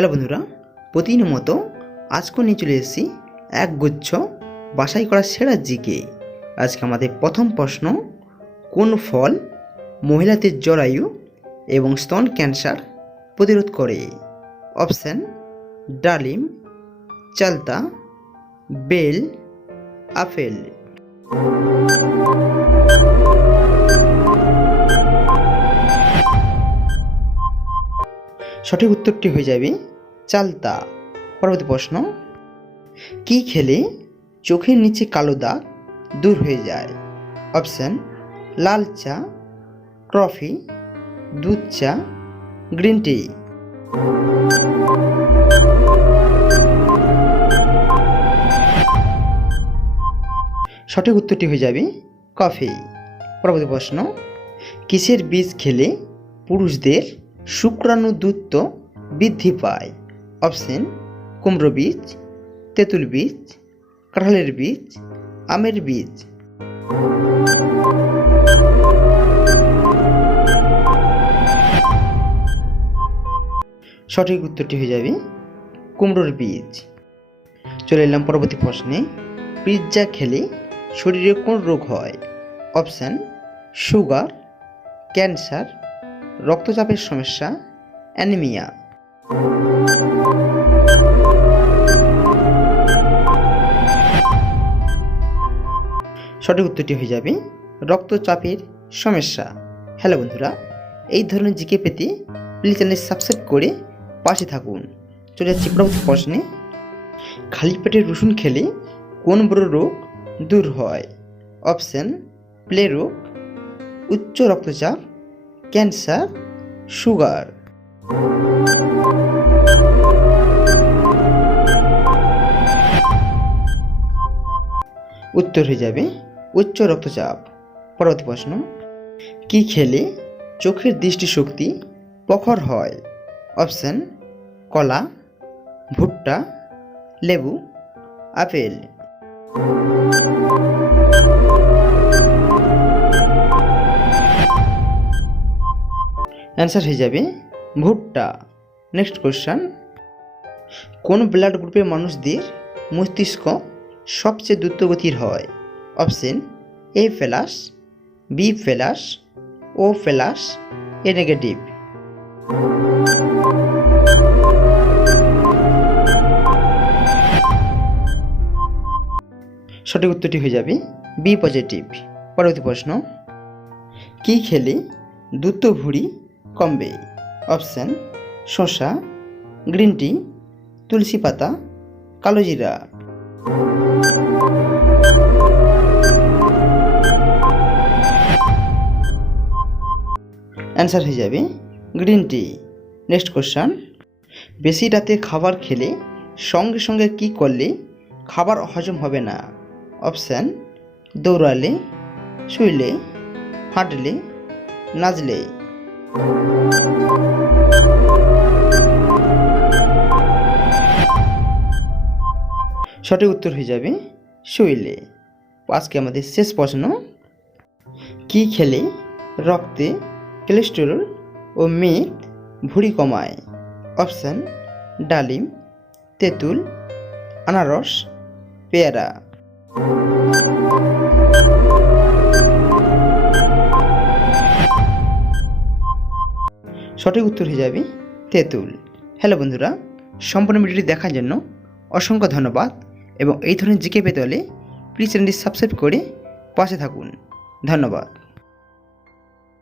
Hello বন্ধুরা, প্রতিদিনের মতো আজকেও নিয়ে চলে এসেছি একগুচ্ছ বাছাই করা সেরা জিকে। আজকে আমাদের প্রথম প্রশ্ন, কোন ফল মহিলাদের জরায়ু এবং স্তন ক্যান্সার প্রতিরোধ করে? অপশান: ডালিম, চালতা, বেল, আপেল। সঠিক উত্তরটি হয়ে যাবে চালতা। পরবর্তী প্রশ্ন, কি খেলে চোখের নিচে কালো দাগ দূর হয়ে যায়? অপশান: লাল চা, কফি, দুধ চা, গ্রিন টি। সঠিক উত্তরটি হয়ে যাবে কফি। পরবর্তী প্রশ্ন, কিসের বীজ খেলে পুরুষদের শুক্রাণু দ্রুত বৃদ্ধি পায়? অপশান: কুমড়ো বীজ, তেঁতুল বীজ, কাঁঠালের বীজ, আমের বীজ। সঠিক উত্তরটি হয়ে যাবে কুমড়োর বীজ। চলে এলাম পরবর্তী প্রশ্নে, পিৎজা খেলে শরীরে কোন রোগ হয়? অপশান: সুগার, ক্যান্সার, রক্তচাপের সমস্যা, অ্যানিমিয়া। সঠিক উত্তরটি হয়ে যাবে রক্তচাপের সমস্যা। হ্যালো বন্ধুরা, এই ধরনের জিকে পেতে প্লিজ চ্যানেল সাবস্ক্রাইব করে পাশে থাকুন। চলে যাচ্ছি পরবর্তী প্রশ্নে, খালি পেটে রসুন খেলে কোন বড় রোগ দূর হয়? অপশান: প্লে রোগ, উচ্চ রক্তচাপ, ক্যান্সার, সুগার। উত্তর হয়ে যাবে উচ্চ রক্তচাপ। পরবর্তী প্রশ্ন, কি খেলে চোখের দৃষ্টিশক্তি প্রখর হয়? অপশান: কলা, ভুট্টা, লেবু, আপেল। অ্যান্সার হয়ে যাবে ভুট্টা। নেক্সট কোশ্চেন, কোন ব্লাড গ্রুপের মানুষদের মস্তিষ্ক সবচেয়ে দ্রুতগতির হয়? অপশান: এ প্লাস, বি প্লাস, ও প্লাস, এ নেগেটিভ। সঠিক উত্তরটি হয়ে যাবে বি পজিটিভ। পরবর্তী প্রশ্ন, কি খেলে দ্রুত ভুঁড়ি কমবে? অপশান: শসা, গ্রিন টি, তুলসী পাতা, কালো জিরা। অ্যান্সার হয়ে যাবে গ্রিন টি। নেক্সট কোশ্চেন, বেশি রাতে খাবার খেলে সঙ্গে সঙ্গে কি করলে খাবার হজম হবে না? অপশান: দৌড়ালে, শুইলে, হাঁটলে, নাচলে। সঠিক উত্তর হয়ে যাবে শুইলে। আজকে আমাদের শেষ প্রশ্ন, কি খেলে রক্তে কোলেস্টেরল ও মেদ ভুঁড়ি কমায়? অপশান: ডালিম, তেঁতুল, আনারস, পেয়ারা। সঠিক উত্তর হয়ে যাবে তেঁতুল। হ্যালো বন্ধুরা, সম্পূর্ণ ভিডিওটি দেখার জন্য অসংখ্য ধন্যবাদ এবং এই ধরনের জিকে পেতে হলে প্লিজ চ্যানেলটি সাবস্ক্রাইব করে পাশে থাকুন। ধন্যবাদ।